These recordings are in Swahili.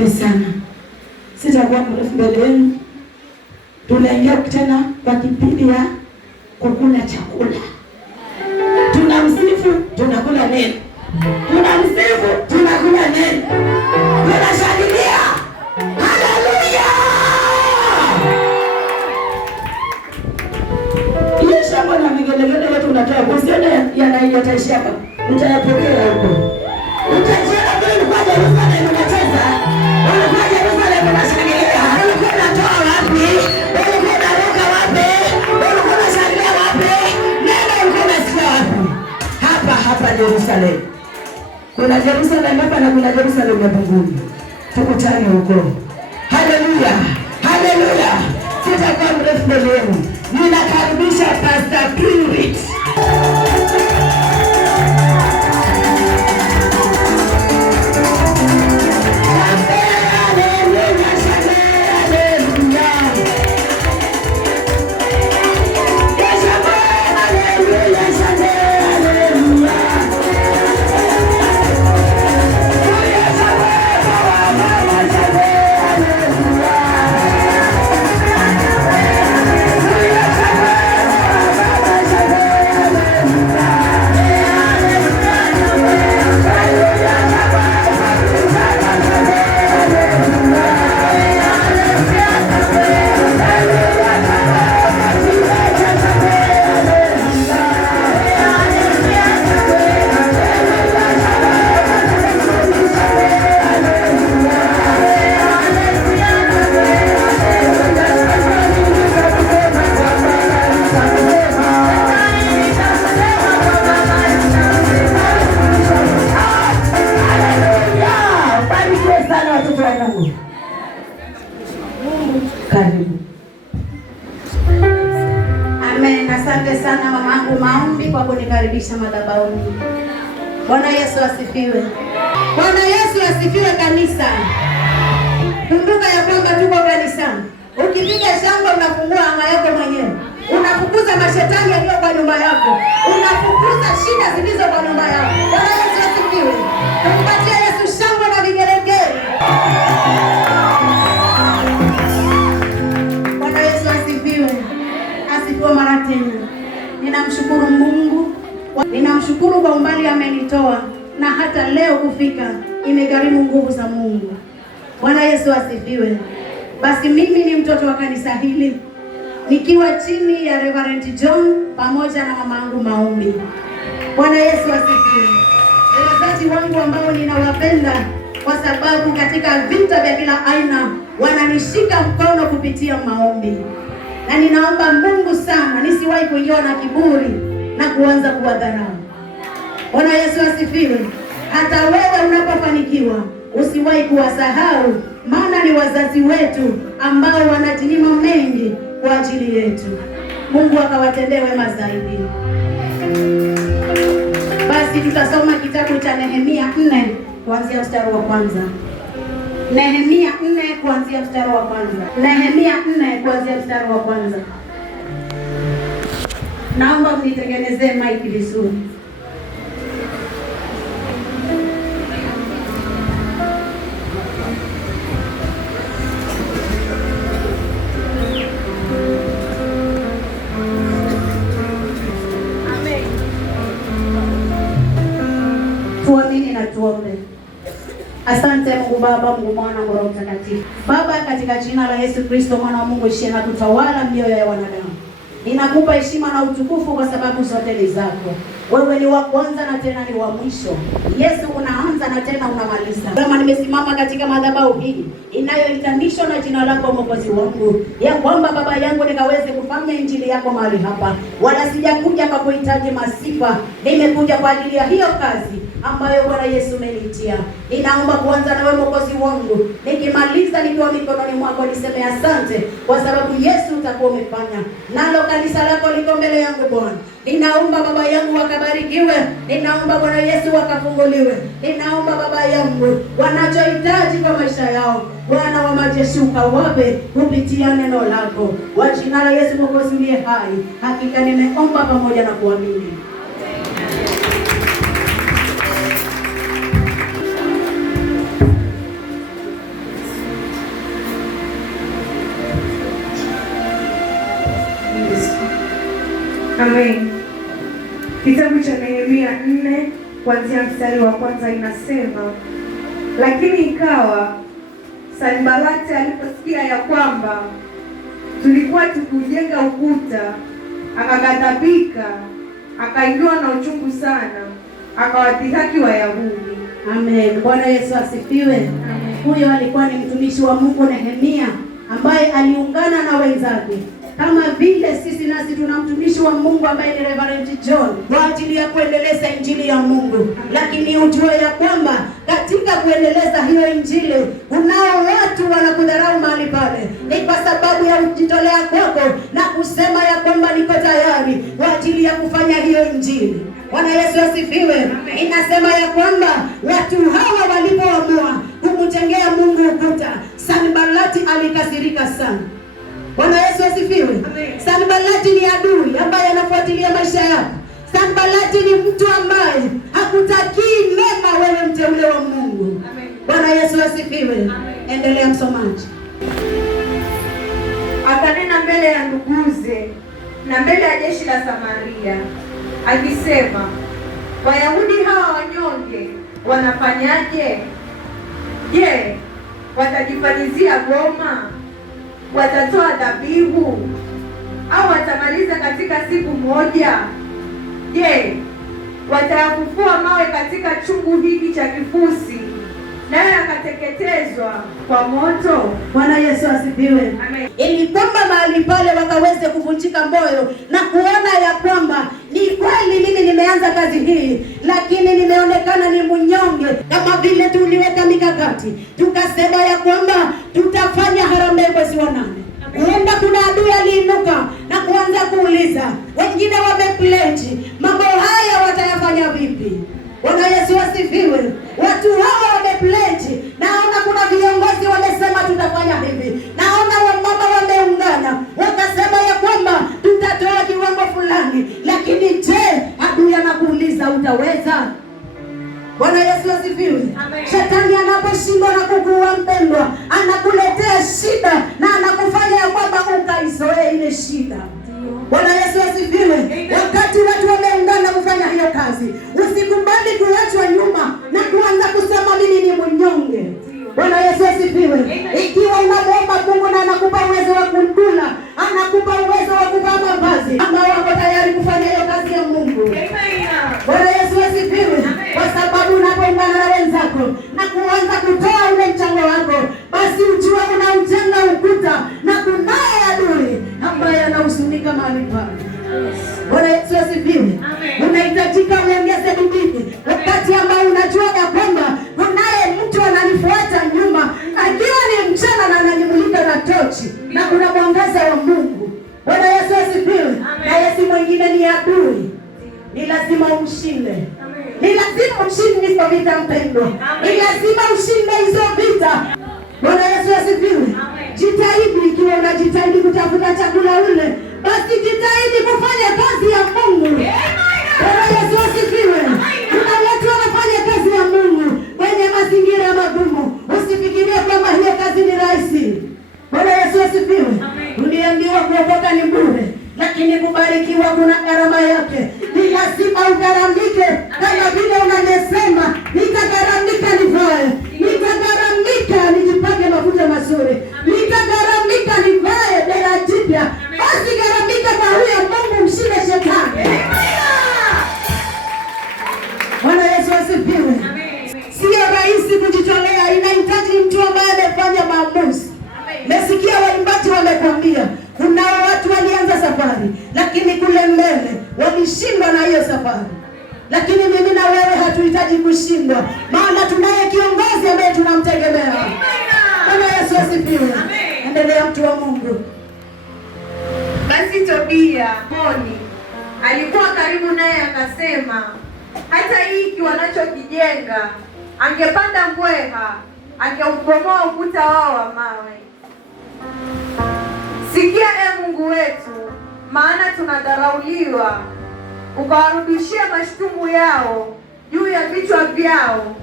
sana. Sitakuwa mrefu mbele yenu. Tunaingia tena kwa kipindi ya kukula chakula. Tunamsifu, tunakula neno. Tunamsifu, tunakula neno. Tunashangilia. Haleluya! Ile shamba na migelegele yetu unatoa kusiona yanayotaishia hapa. Utayapokea huko. Utajiona vile kwa Yerusalemu unacheza. Ulikuwa Yerusalemu unashangilia. Ulikuwa unatoa wapi? Ulikuwa unaruka wapi? Ulikuwa unashangilia wapi? Neno ulikuwa unasikia wapi? Hapa Yerusalemu. Kuna Yerusalemu hapa na kuna Yerusalemu ya mbinguni. Tukutane huko. Haleluya. Haleluya. Sitakuwa mrefu mbele yenu. Ninakaribisha Pastor Purity. Amen. Asante sana mamangu Maombi kwa kunikaribisha madhabahuni. Bwana Yesu asifiwe. Bwana Yesu asifiwe kanisa. Kumbuka ya kwamba tuko kanisani. Ukipiga shangwe unafungua anga yako mwenyewe. Unafukuza mashetani yaliyo kwa nyumba yako. Unafukuza shida zilizo kwa nyumba yako. Bwana Yesu asifiwe. Tumpatie Yesu shangwe na vigelegele. Bwana Yesu asifiwe. Asifiwe mara tena. Ninamshukuru Mungu. Ninamshukuru kwa umbali amenitoa na hata leo kufika imegharimu nguvu za Mungu. Bwana Yesu asifiwe. Basi mimi ni mtoto wa kanisa hili nikiwa chini ya Reverend John pamoja na mamangu Maombi. Bwana Yesu asifiwe. Wazazi wangu ambao ninawapenda kwa sababu katika vita vya kila aina wananishika mkono kupitia maombi. Na ninaomba Mungu sana nisiwahi kuiona kiburi na kuanza kuwadharau. Bwana Yesu asifiwe. Hata wewe unapofanikiwa usiwahi kuwasahau, maana ni wazazi wetu ambao wanajinyima mengi kwa ajili yetu. Mungu akawatendee wema zaidi. Basi tutasoma kitabu cha Nehemia 4 kuanzia mstari wa kwanza. Nehemia 4 kuanzia mstari wa kwanza. Nehemia 4 kuanzia mstari wa kwanza. Naomba mnitengenezee mic vizuri. Amen. Tuamini na tuombe. Asante Mungu Baba, Mungu Mwana, Mungu Roho Mtakatifu. Baba, katika jina la Yesu Kristo mwana wa Mungu ishiye na kutawala mioyo ya wanadamu, ninakupa heshima na utukufu kwa sababu zote ni zako. Wewe ni wa kwanza na tena ni wa mwisho. Yesu, unaanza na tena unamaliza. Kama nimesimama katika madhabahu hii inayoitanishwa na jina lako Mwokozi wangu, ya kwamba Baba yangu nikaweze kufanya injili yako mahali hapa. Wala sijakuja kwa kuhitaji masifa, nimekuja kwa ajili ya hiyo kazi ambayo Bwana Yesu umenitia. Ninaomba kuanza na wewe Mwokozi wangu, nikimaliza nikiwa mikononi mwako niseme asante kwa sababu Yesu utakuwa umefanya. Nalo kanisa lako liko mbele yangu Bwana. Ninaomba Baba yangu wakabarikiwe. Ninaomba Bwana Yesu wakafunguliwe. Ninaomba Baba yangu wanachohitaji kwa maisha yao, Bwana wa majeshi ukawape kupitia neno lako. Kwa jina la Yesu Mwokozi uliye hai, hakika nimeomba pamoja na kuamini. Amen. Kitabu cha Nehemia 4 kuanzia mstari wa kwanza inasema, lakini ikawa Sanbalati aliposikia ya kwamba tulikuwa tukijenga ukuta, akaghadhabika, akaingiwa na uchungu sana, akawadhihaki Wayahudi. Amen. Bwana Yesu asifiwe. Huyo alikuwa ni mtumishi wa Mungu Nehemia, ambaye aliungana na wenzake, kama vile sisi nasi tuna mtumishi wa Mungu ambaye ni Reverend John, kwa ajili ya kuendeleza injili ya Mungu. Lakini ujue ya kwamba katika kuendeleza hiyo injili kunao watu wanakudharau mahali pale, ni kwa sababu ya kujitolea kwako na kusema ya kwamba niko tayari kwa ajili ya kufanya hiyo injili. Bwana Yesu asifiwe. Inasema ya kwamba watu hawa walipoamua kumtengea Mungu ukuta, Sanbalati alikasirika sana. Bwana Yesu asifiwe. Sanbalati ni adui ambaye anafuatilia maisha yako. Sanbalati ni mtu ambaye hakutakii mema wewe mteule wa Mungu. Bwana Yesu asifiwe. Endelea msomaji. Akanena mbele ya nduguze na mbele ya jeshi la Samaria akisema, Wayahudi hawa wanyonge wanafanyaje? Je, watajifanyizia goma? Watatoa dhabihu au watamaliza katika siku moja? Je, watayafufua mawe katika chungu hiki cha kifusi, naye akateketezwa kwa moto? Bwana Yesu asifiwe. Ili kwamba mahali pale wakaweze kuvunjika moyo na kuona ya kwamba ni kweli mimi nimeanza kazi hii, lakini nimeonekana ni mnyonge. Kama vile tuliweka mikakati tukasema ya kwamba tutafanya harambee mwezi wa 8. Huenda kuna adui aliinuka na kuanza kuuliza, wengine wamepledge, mambo haya watayafanya vipi? Bwana Yesu asifiwe. Watu hawa wamepledge. Naona kuna viongozi wamesema tutafanya hivi. Naona wamama wameungana wakasema ya kwamba tutatoa kiwango fulani. Lakini je, adui anakuuliza utaweza? Bwana Yesu asifiwe. Shetani anaposhindwa na kukuua mpendwa, anakuletea shida na anakufanya ya kwamba ukaizoee ile shida. Bwana Yesu asifiwe. Wakati watu wameungana kufanya hiyo kazi, usikubali kuachwa nyuma na kuanza kusema mimi ni mnyonge. Bwana Yesu asifiwe. Ikiwa unamwomba Mungu na anakupa uwezo wa kukula, anakupa uwezo wa kuvaa mavazi, ambao wako tayari kufanya hiyo kazi ya Mungu. Bwana Yesu asifiwe. Kwa sababu unapoungana na wenzako na kuanza kutoa ule mchango wako, basi ujue unaujenga ukuta na kunaye adui ambaye anahuzunika mahali pale. Bwana Yesu asifiwe. Unahitajika uongeze bidii wakati ambao unajua ya kwamba kunaye mtu ananifuata nyuma, akiwa ni mchana na ananimulika na tochi na kuna mwangaza wa Mungu. Bwana Yesu asifiwe. Na Yesu mwingine ni adui. Ni lazima umshinde. Ni lazima ushinde hizo vita mpendwa. Ni lazima ushinde hizo vita. Bwana Yesu asifiwe. Jitahidi, ikiwa unajitahidi kutafuta chakula ule, basi jitahidi kufanya kazi ya Mungu. Bwana Yesu asifiwe. Kuna watu wanafanya kazi ya Mungu kwenye mazingira magumu. Usifikirie kwamba hiyo kazi ni rahisi. Bwana Yesu asifiwe. Uliambiwa kuokoka ni bure, lakini kubarikiwa kuna gharama yake. Ni lazima ugharamike, kama vile unasema nitagharamika nivae, nitagharamika nijipake mafuta mazuri, nitagharamika nivae dera jipya. Basi gharamika kwa huyo Mungu, mshinde shetani. Bwana Yesu asifiwe. Sio rahisi kujitolea, inahitaji mtu ambaye amefanya maamuzi. Mesikia waimbaji wamekwambia kuna watu walianza safari, lakini kule mbele walishindwa na hiyo safari. Lakini mimi na wewe hatuhitaji kushindwa, maana tunaye kiongozi ambaye tunamtegemea. Bwana Yesu asifiwe. Endelea mtu wa Mungu. Basi Tobia Moni alikuwa karibu naye akasema, hata hiki wanachokijenga angepanda mbweha angeubomoa ukuta wao wa mawe. Sikia Mungu wetu, maana tunadharauliwa, ukawarudishia mashtumu yao juu ya vichwa vyao,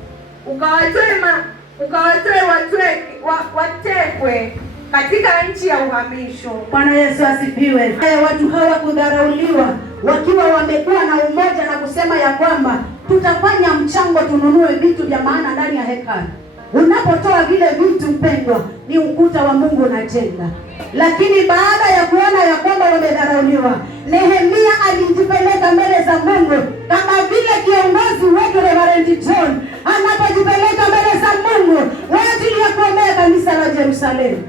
ukawatoe watekwe katika nchi ya uhamisho. Bwana Yesu asifiwe. Watu hawa kudharauliwa wakiwa wamekuwa na umoja na kusema ya kwamba tutafanya mchango tununue vitu vya maana ndani ya hekalu. Unapotoa vile vitu mpendwa, ni ukuta wa Mungu unajenga. Lakini baada ya kuona ya kwamba wamedharauliwa, Nehemia alijipeleka mbele za Mungu kama vile kiongozi wetu Reverend John anapojipeleka mbele za Mungu kwa ajili ya kuombea kanisa la Yerusalemu.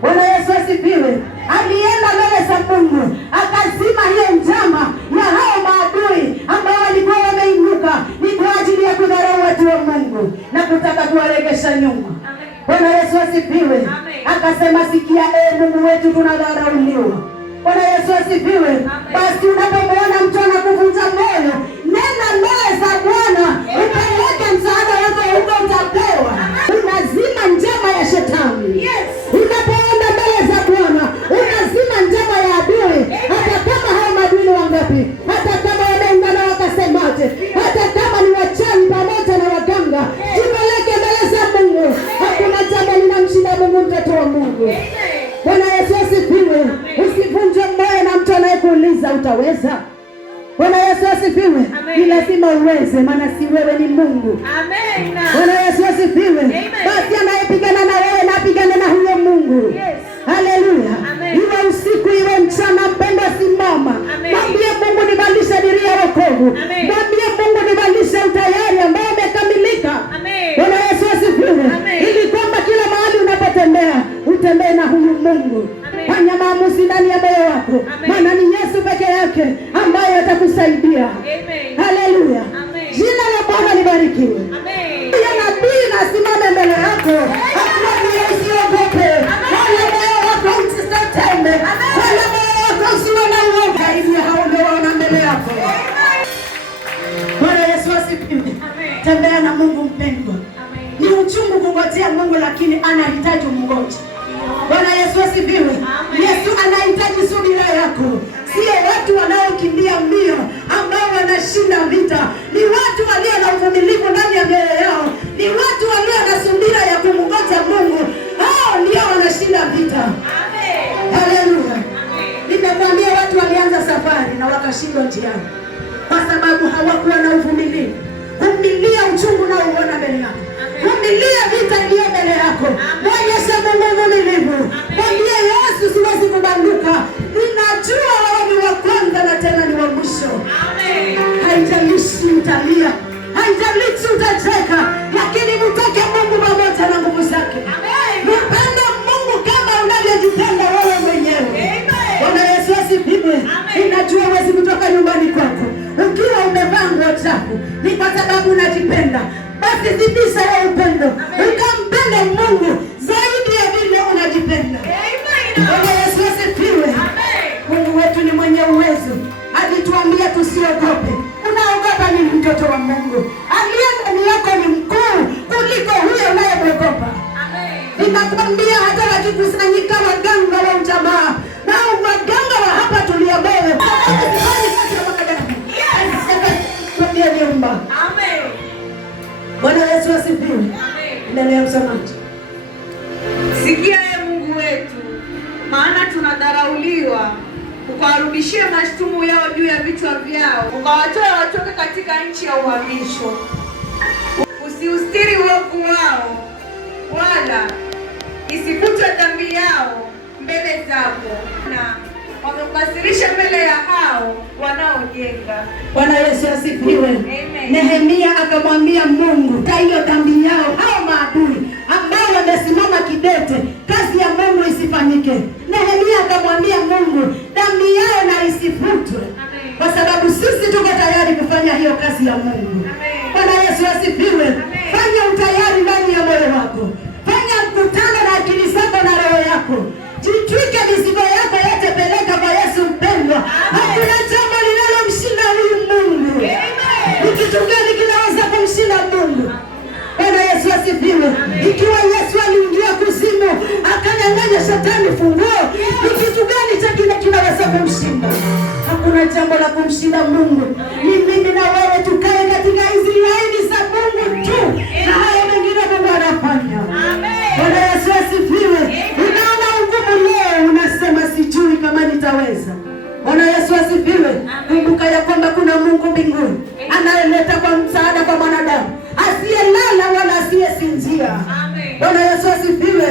Bwana Yesu asifiwe. Alienda mbele za Mungu akazima hiyo njama ya hao maadui ambao walikuwa wameinuka ni kwa ajili ya kudharau watu wa Mungu na kutaka kuwaregesha nyuma. Bwana Yesu asifiwe. Akasema, sikia Mungu wetu, tunadharauliwa. Bwana Yesu asifiwe. Basi unapomwona mtu anakuvunja moyo, nenda mbele za Bwana, upeleke msaada wako huko, utapewa. Unazima njama ya shetani. Unapoenda mbele za Bwana, unazima njama ya adui. Hata kama hao maadui ni wangapi, hata kama wameungana wakasemaje, hata kama ni wachawi pamoja na waganga, jipeleke mbele za Mungu. Hakuna jambo linamshinda Mungu, mtoto wa Mungu. Bwana Yesu asifiwe. Usivunje moyo na mtu anayekuuliza utaweza. Bwana Yesu asifiwe. Ni lazima uweze, maana si wewe, ni Mungu. Amen. Bwana Yesu asifiwe. Basi anayepigana na wewe na apigane na huyo Mungu. Haleluya. Iwe usiku iwe mchana, mpendwa, simama. Mwambie Mungu, nibadilishe dira ya wokovu. Mwambie Mungu, nibadilishe utayari ambao umekamilika. Bwana Yesu asifiwe. Ili kwamba kila mahali unapotembea utembee na huyu Mungu. Fanya maamuzi ndani ya moyo wako, maana ni Yesu peke yake ambaye atakusaidia. Haleluya. Jina la Bwana libarikiwe. Ya nabii nasimame mbele yako, akwambie usiogope. Wala moyo wako usisiteme. Wala moyo wako usiwe na uoga. Hivi haumeona mbele yako. Bwana Yesu asifiwe. Tembea na Mungu mpendwa. Ni uchungu kungojea Mungu, lakini anahitaji mngoje. Bwana Yesu asifiwe. Yesu anahitaji subira yako. Sio watu wanaokimbia mbio ambao wanashinda vita. Ni watu walio na uvumilivu ndani ya mioyo yao. Ni watu walio na subira ya kumngoja Mungu. Hao ndio wanashinda vita. Amen. Haleluya. Nimekwambia watu walianza safari na wakashindwa njiani kwa sababu hawakuwa na uvumilivu. Vumilia uchungu na uona mbele yako. Vumilia vita iliyo mbele yako. Mwonyeshe Mungu uvumilivu. Mwambie Yesu, siwezi kubanduka. Ninajua wewe ni wa kwanza na tena ni wa mwisho. Amen. Haijalishi utalia, haijalishi utacheka, lakini mtake Mungu pamoja na nguvu zake. Amen. Mpende Mungu kama unavyojipenda wewe mwenyewe. Amen. Bwana Yesu asifiwe. Ninajua huwezi kutoka nyumbani kwako ukiwa umevaa nguo chafu. Ni kwa sababu unajipenda. Basi zidisha ya upendo. Ukampende Mungu zaidi ya vile unajipenda. Bwana Yesu asifiwe. Mungu wetu ni mwenye uwezo. Alituambia tusiogope. Unaogopa ni mtoto wa Mungu. Aliye ndani yako ni mkuu kuliko huyo unayemwogopa. Ninakwambia hata wakikusanyika waganga wa ujamaa na waganga wa hapa Tuliabowe, Amen. Bwana Yesu asifiwe. Endelea msomaji. Sikia Mungu wetu, maana tunadharauliwa, ukawarudishia mashtumu yao juu ya vichwa vyao, ukawatoa watoke katika nchi ya uhamisho. Usiustiri uovu wao, wala isifutwe dhambi yao mbele zako, na wamekasirisha mbele ya hao wanaojenga. Bwana Yesu asifiwe. Nehemia akamwambia Mungu, kwa hiyo dhambi yao hao maadui ambao wamesimama kidete, kazi ya Mungu isifanyike. Nehemia akamwambia Mungu, dhambi yao na isifutwe, kwa sababu sisi tuko tayari kufanya hiyo kazi ya Mungu. Bwana Yesu asifiwe. Fanya utayari ndani ya moyo wako. Fanya mkutano na akili zako na roho yako. Jitwike mizigo yako yote, peleka kwa Yesu mpendwa. Hakuna jambo linalomshinda huyu Mungu. Ni kitu gani kinaweza kumshinda Mungu? Bwana Yesu asifiwe. Ikiwa Yesu aliingia kuzimu akanyang'anya shetani funguo, ni kitu gani cha kinaweza kumshinda? Hakuna jambo la kumshinda Mungu. Ni mimi na wewe tukae katika hizi laini za Mungu tu, na hayo mengine Mungu anafanya. Bwana Yesu asifiwe. Unaona ugumu leo, unasema sijui kama nitaweza. Bwana Yesu asifiwe. kuna Mungu mbinguni anayeleta kwa msaada kwa mwanadamu, asiyelala wala asiyesinzia. Bwana Yesu asifiwe.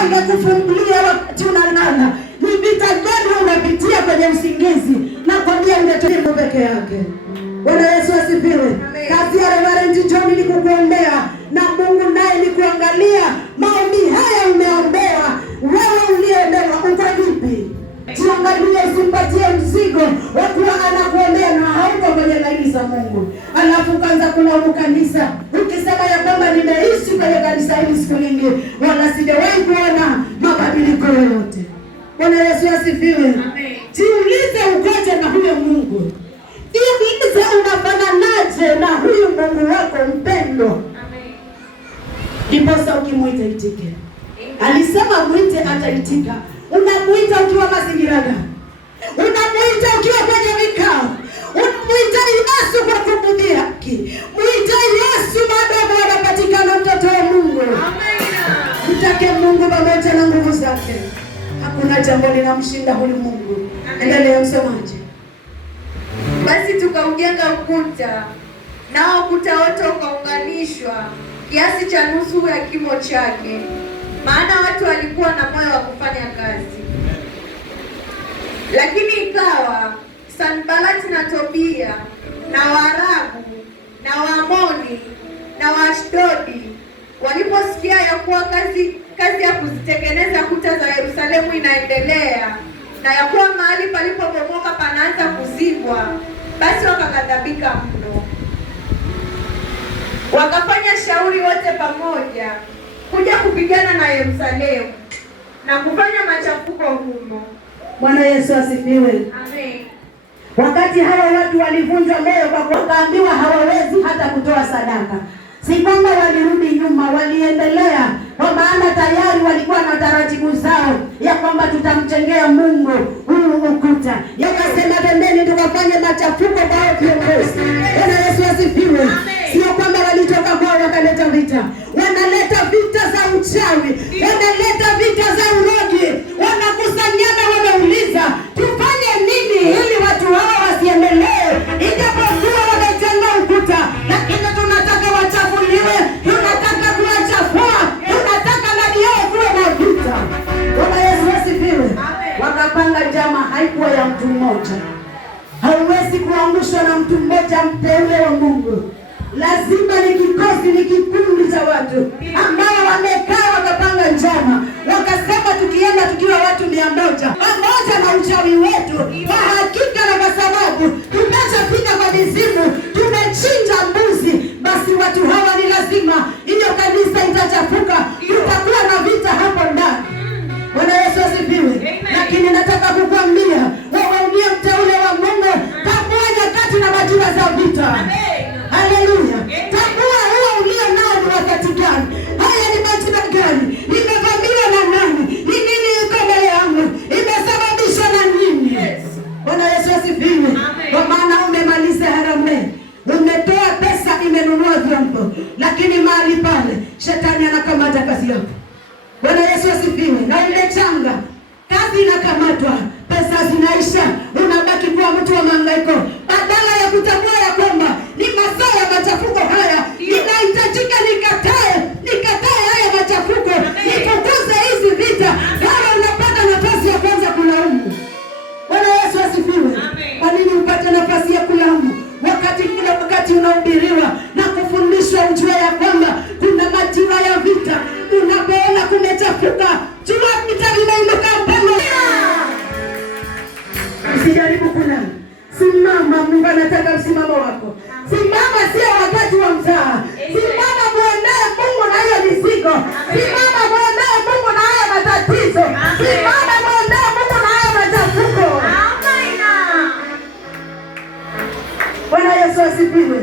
Angekufungulia wakati unalala. Ni vita gani unapitia kwenye usingizi? Nakwambia ungetulivu peke yake. Bwana Yesu asifiwe. Kazi ya Reverend John ni kukuombea na Mungu naye ni kuangalia maombi haya umeombewa. Wewe uliombewa uko vipi? Jiangalie, usimpatie mzigo wa kuwa anakuombea na hauko kwenye laini za Mungu. Alafu kaanza kulaumu kanisa. Ukisema ya kwamba nimeishi kwenye kanisa hili siku nyingi wala sijawahi kuona mabadiliko yoyote. Bwana Yesu asifiwe. Jiulize ukoje na huyo Mungu. Jiulize unafananaje na huyu Mungu wako mpendo. Ndiposa ukimuita itike. Alisema muite ataitika. Unamuita ukiwa mazingira gani? Unamuita ukiwa kwenye vikao? Unamuita Yesu kwa kumudhihaki? Muite Yesu maadamu anapatikana mtoto wa Mungu. Mtake Mungu pamoja na nguvu zake. Hakuna jambo linamshinda huyu Mungu. Endelea msomaji. Basi tukaujenga ukuta, nao ukuta wote ukaunganishwa kiasi cha nusu ya kimo chake, maana watu walikuwa na moyo wa kufanya kazi. Lakini ikawa Sanbalati na Tobia na Waarabu na Waamoni na Waashdodi waliposikia ya kuwa kazi ya kuzitengeneza kuta za Yerusalemu inaendelea na ya kuwa mahali palipobomoka panaanza kuzibwa, basi wakaghadhabika mno. Wakafanya shauri wote pamoja kuja kupigana na Yerusalemu na kufanya machafuko humo. Bwana Yesu asifiwe. Amen. Wakati hawa watu walivunjwa moyo kwa wakaambiwa hawawezi hata kutoa sadaka, si kwamba walirudi nyuma, waliendelea, kwa maana tayari walikuwa na taratibu zao ya kwamba tutamjengea Mungu huu ukuta. Yakasema tendeni tukafanye machafuko kwa viongozi. Bwana Yesu asifiwe. Sio kwamba walitoka kwao wakaleta vita. Wanaleta vita za uchawi, wanaleta vita za urogi, wanakusanyana, wanauliza tufanye nini ili watu hawa wasiendelee, ijapokuwa wamejenga ukuta, lakini tunataka wachafuliwe, tunataka kuwachafua, tunataka ndani yao kuwe na vita. Bwana Yesu asifiwe. Wakapanga njama, haikuwa ya mtu mmoja. Hauwezi kuangushwa na mtu mmoja mteule wa Mungu. Lazima ni kikosi, ni kikundi cha watu ambao wamekaa wakapanga njama, wakasema tukienda tukiwa watu 100 pamoja na uchawi wetu, kwa hakika na kwa sababu tumeshafika kwa mizimu, tumechinja mbuzi, basi watu hawa ni lazima hiyo kanisa itachafuka, tutakuwa na vita hapo ndani. Bwana Yesu asifiwe. Lakini nataka kukwambia wewe ndiye mteule wa Mungu, tambua nyakati na majira za vita. Haleluya. Tambua huo ulio nao ni wakati gani? Haya ni majira gani? Nimevamiwa na nani? Ni nini yuko mbele yangu? Imesababishwa na nini? Bwana Yesu asifiwe. Kwa maana umemaliza harambee, umetoa pesa, imenunua vyombo, lakini mahali pale shetani anakamata kazi yako. Bwana Yesu asifiwe. Na umechanga, kazi inakamatwa, pesa zinaisha, unabaki kuwa mtu wa mahangaiko, badala ya kutambua ya kwamba ni masaa ya machafuko haya, inahitajika nikatae haya machafuko, nikukuze hizi vita. Kama unapata nafasi ya kwanza kulaumu. Bwana Yesu asifiwe. Kwa nini upate nafasi ya kulaumu wakati unahubiriwa na kufundishwa ujue ya kwamba kuna majira ya vita? Unapoona kumechafuka, jua vita vinainuka mpano. Usijaribu kulala. Simama, Mungu anataka msimamo wako. Simama, sio wakati wa mzaha. Simama, muendae Mungu na hiyo mizigo. Simama, muendae Mungu na haya matatizo. Simama, muendae Mungu na haya machafuko. Bwana Yesu asifiwe.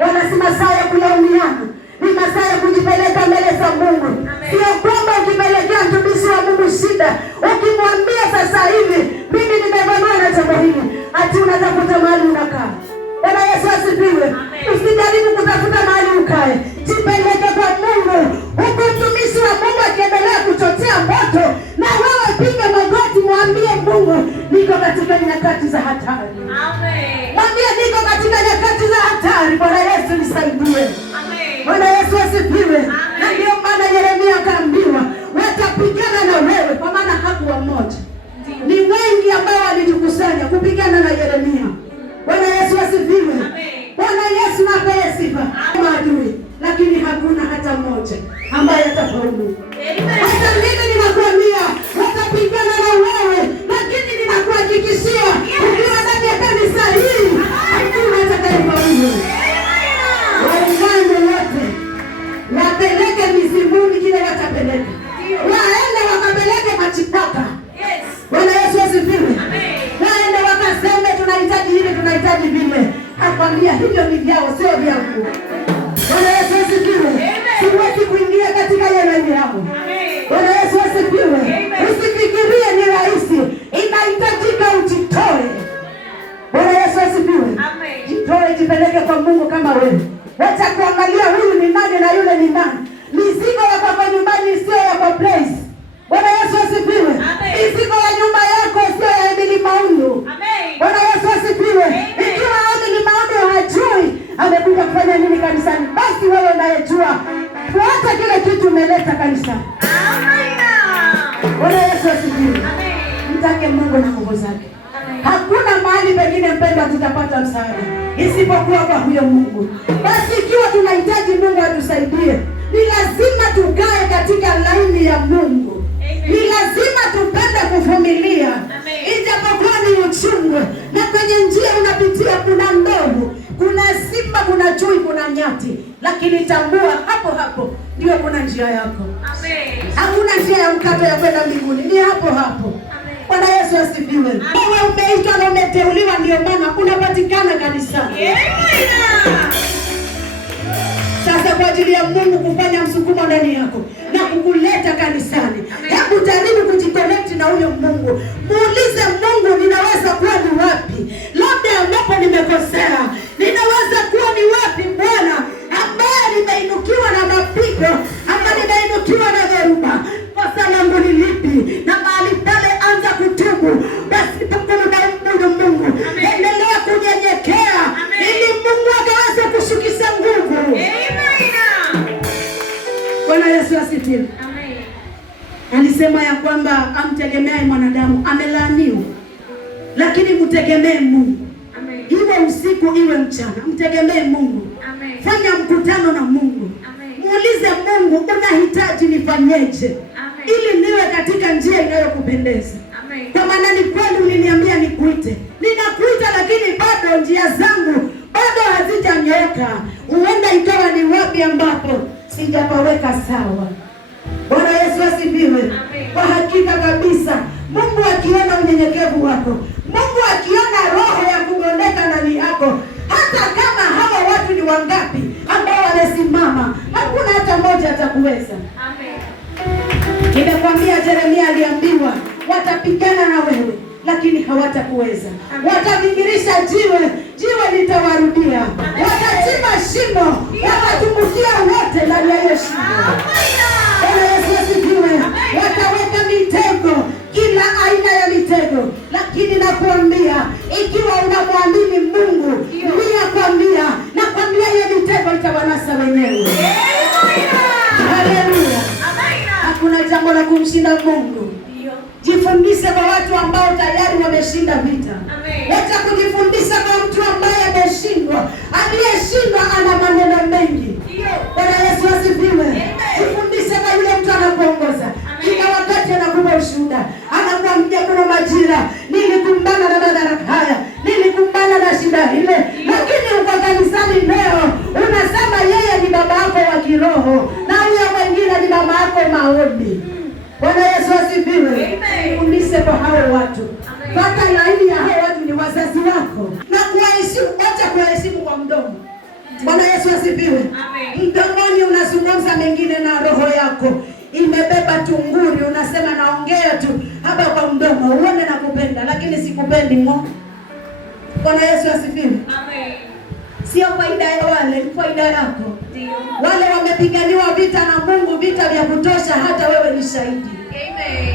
Wanasema saa ya kulaumiana ni masaa ya kujipeleka mbele za Mungu. Sio kwamba ukipelekea mtumishi wa Mungu shida, ukimwambia sasa hivi mimi nimevamiwa na jambo hili, ati unatafuta mahali unakaa. Bwana Yesu asifiwe. Usijaribu kutafuta mahali ukae, jipeleke kwa Mungu. Huku mtumishi wa Mungu akiendelea kuchochea moto, na wewe piga magoti, mwambie Mungu niko katika nyakati za hatari. Mwambie niko katika nyakati za hatari. Bwana Yesu nisaidie. Bwana Yesu asifiwe. Na ndio maana Yeremia akaambiwa watapigana na wewe, kwa maana hakuwa mmoja, ni wengi ambao walijikusanya kupigana na Yeremia. Bwana Yesu asifiwe. Bwana Yesu apewe sifa. Maadui, lakini hakuna hata mmoja ambaye atafaulu. Hata mimi ninakuambia watapigana na wewe, lakini ninakuhakikishia ukiwa ndani ya kanisa hili hakuna atakayefaulu. Waungane wote wapeleke mizimuni kile watapeleka, waende wakapeleke machipaka. Bwana Yesu asifiwe. Waende wakaseme tunahitaji hivi, tunahitaji vile. Akwambia hivyo ni vyao, sio vyangu. Bwana Yesu asifiwe. Siwezi kuingia katika yale yao. Bwana Yesu asifiwe. Usifikirie ni rahisi, inahitajika ujitoe. Bwana Yesu asifiwe. Jitoe, jipeleke kwa Mungu kama wewe. Wacha kuangalia huyu ni nani na yule ni nani. Mizigo ya kwa nyumbani sio ya kwa place. Bwana Yesu asifiwe. Mizigo ya nyumba yako sio ya Emily Maundu. Bwana Yesu asifiwe. Ikiwa Emily Maundu hajui amekuja kufanya nini kanisani, basi wewe unayejua hata kile kitu umeleta kanisani. Bwana Yesu asifiwe. Mtake Mungu na nguvu zake. Hakuna mahali pengine mpendwa tutapata msaada isipokuwa kwa huyo Mungu. Basi ikiwa tunahitaji Mungu atusaidie, ni lazima tukae katika laini ya Mungu. Ni lazima tupende kuvumilia. Ijapokuwa ni uchungu, na kwenye njia unapitia kuna ndovu, kuna simba, kuna chui, kuna nyati, lakini tambua hapo hapo ndio kuna njia yako. Hakuna njia ya mkato ya kwenda mbinguni, ni hapo hapo. Bwana Yesu asifiwe. Wewe umeitwa na umeteuliwa, ndio maana unapatikana kanisani. Sasa kwa ajili ya Mungu kufanya msukumo ndani yako na kukuleta kanisani, hebu jaribu kujiconnect na huyo Mungu. Muulize Mungu, ninaweza kuwa ni wapi labda ambapo nimekosea? Ninaweza kuwa ni wapi Bwana ambaye nimeinukiwa na mapigo, ambaye nimeinukiwa na dhoruba? Kosa langu ni lipi? Na mahali pale anza kutubu. Basi tukumdaimu Mungu, endelea kunyenyekea ili Mungu akaweze kushukisha nguvu. Bwana Yesu asifiwe. Alisema ya kwamba amtegemeaye mwanadamu amelaaniwa, lakini mtegemee Mungu. Iwe usiku iwe mchana, mtegemee Mungu. Fanya mkutano na Mungu. Muulize Mungu, unahitaji nifanyeje ili niwe katika njia inayokupendeza? Kwa maana ni kweli uliniambia nikuite. Ninakuita, lakini bado njia zangu bado hazijanyooka. Huenda ikawa ni wapi ambapo sijapaweka sawa. Bwana Yesu asifiwe. Kwa hakika kabisa Mungu akiona unyenyekevu wako, Mungu akiona roho ya kugondeka ndani yako, hata kama hawa watu ni wangapi ambao wamesimama, hakuna hata mmoja atakuweza. Nimekwambia Yeremia aliambiwa watapigana na wewe, lakini hawatakuweza. Watavingirisha jiwe, jiwe litawarudia. Watachimba shimo, watatumbukia wote ndani ya hiyo shimo. Bwana Yesu asifiwe. Wataweka mitego, kila aina ya mitego, lakini nakuambia ikiwa unamwamini Mungu, ninakwambia hiyo mitego itawanasa wenyewe. Haleluya. Hakuna jambo la kumshinda Mungu. Jifundishe kwa watu ambao tayari wameshinda vita. Wacha kujifundisha kwa mtu ambaye ameshindwa. Aliyeshindwa ana maneno mengi. Bwana Yesu asifiwe. Jifundishe kwa yule mtu anakuongoza. Kila wakati anakupa ushuhuda. Anakuambia kuna majira nilikumbana na madhara haya, nilikumbana na shida ile, lakini uko kanisani leo unasema yeye ni baba yako wa kiroho na huyo mwingine ni baba yako maombi. Bwana Yesu asifiwe. Fundishe kwa hao watu. Pata laini ya hao watu ni wazazi wako. Na kuwaheshimu, acha kuwaheshimu kwa mdomo. Bwana Yesu asifiwe. Mdomoni unazungumza mengine na roho yako imebeba tunguri, unasema naongea tu hapa kwa mdomo, uone na kupenda, lakini sikupendi ngo. Bwana Yesu asifiwe. Sio faida ya wale, ni faida yako. Wale wamepiganiwa vita na Mungu, vita vya kutosha, hata wewe ni shahidi.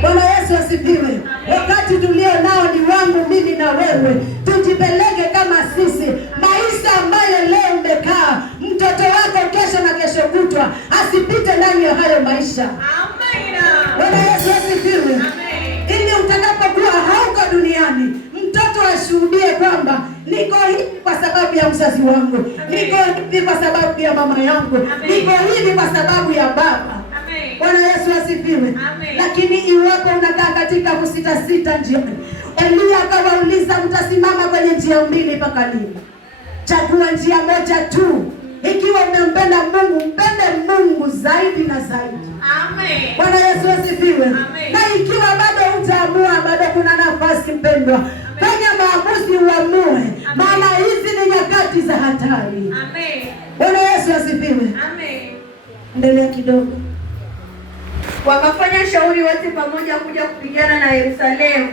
Bwana Yesu asifiwe. Wakati tulio nao ni wangu mimi na wewe. Tujipeleke kama sisi maisha ambayo mtoto wako kesho na kesho kutwa asipite ndani ya hayo maisha. Amina. Bwana Yesu asifiwe. Amen. Ili utakapokuwa hauko duniani, mtoto ashuhudie kwamba niko hivi kwa sababu ya mzazi wangu. Amen. Niko hivi kwa sababu ya mama yangu. Amen. Niko hivi kwa sababu ya baba. Amen. Bwana Yesu asifiwe. Amen. Lakini iwapo unakaa katika kusita njiani, Elia akawauliza, mtasimama kwenye njia mbili mpaka lini? Chagua njia moja tu. Ikiwa umempenda Mungu, mpende Mungu zaidi na zaidi. Amen. Bwana Yesu asifiwe. Amen. Na ikiwa bado utaamua, bado kuna nafasi mpendwa. Fanya maamuzi uamue. Maana hizi ni nyakati za hatari. Amen. Bwana Yesu asifiwe. Amen. Endelea kidogo. Wakafanya shauri wote pamoja kuja kupigana na Yerusalemu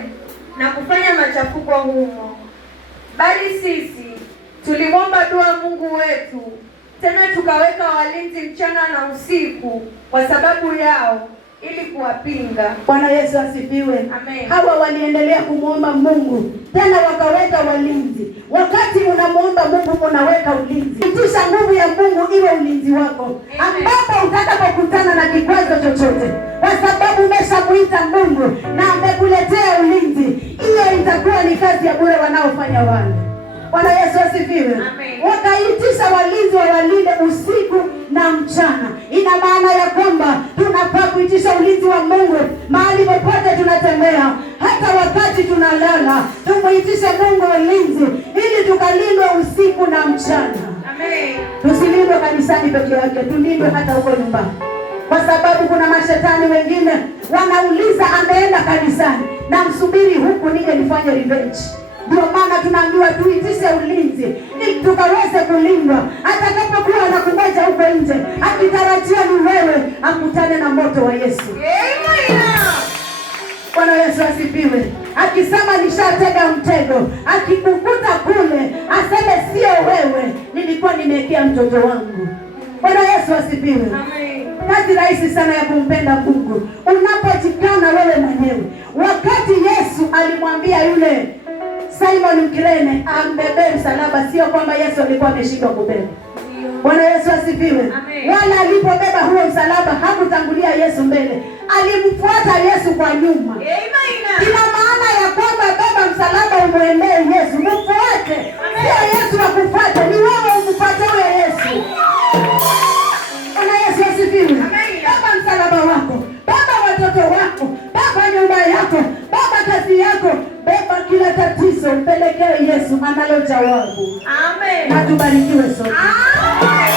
na kufanya machafuko humo. Bali sisi tulimwomba dua Mungu wetu, tena tukaweka walinzi mchana na usiku kwa sababu yao, ili kuwapinga. Bwana Yesu asifiwe. Amen. Hawa waliendelea kumwomba Mungu, tena wakaweka walinzi. Wakati unamwomba Mungu unaweka ulinzi. Itisha nguvu ya Mungu iwe ulinzi wako. Ambapo utakapokutana na kikwazo chochote, kwa sababu umeshamuita Mungu na amekuletea ulinzi, hiyo itakuwa ni kazi ya bure wanaofanya wale. Bwana Yesu asifiwe. Wakaitisha walinzi walinde usiku na mchana. Ina maana ya kwamba tunafaa kuitisha ulinzi wa Mungu mahali popote tunatembea, hata wakati tunalala. Tumuitishe Mungu ulinzi ili tukalindwe usiku na mchana. Amen. Tusilindwe kanisani peke yake, tulindwe hata huko nyumbani, kwa sababu kuna mashetani wengine wanauliza ameenda kanisani na msubiri huku nije nifanye revenge. Ndio maana tunaambiwa tuitishe ulinzi ili tukaweze kulindwa. Atakapokuwa anakungoja huko nje, akitarajia ni wewe, akutane na moto wa Yesu. Amen. Bwana Yesu asifiwe. Akisema nishatega mtego, akikukuta kule, aseme sio wewe, nilikuwa nimewekea mtoto wangu. Bwana Yesu asifiwe. Amen. Kazi rahisi sana ya kumpenda Mungu unapojikana wewe mwenyewe. Wakati Yesu alimwambia yule Simon Mkirene ambebe msalaba, sio kwamba Yesu alikuwa ameshindwa kubeba. Bwana Yesu asifiwe. Wala alipobeba huo msalaba hakutangulia Yesu mbele, alimfuata Yesu kwa nyuma. Amen. Ina maana ya kwamba beba msalaba umwendee Yesu, mfuate. Sio Yesu akufuate, ni wewe umfuate huyo Yesu. Bwana Yesu asifiwe. Beba msalaba wako, beba watoto wako, beba nyumba yako, beba kazi yako, beba kila tatizo, mpelekee Yesu, analo jawabu. Amen. Na tubarikiwe sote. Amen.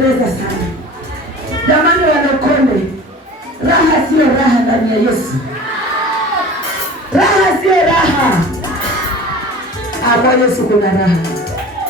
inapendeza sana. Jamani wanakome, raha sio raha ndani ya Yesu. Raha sio raha. Kwa Yesu kuna raha.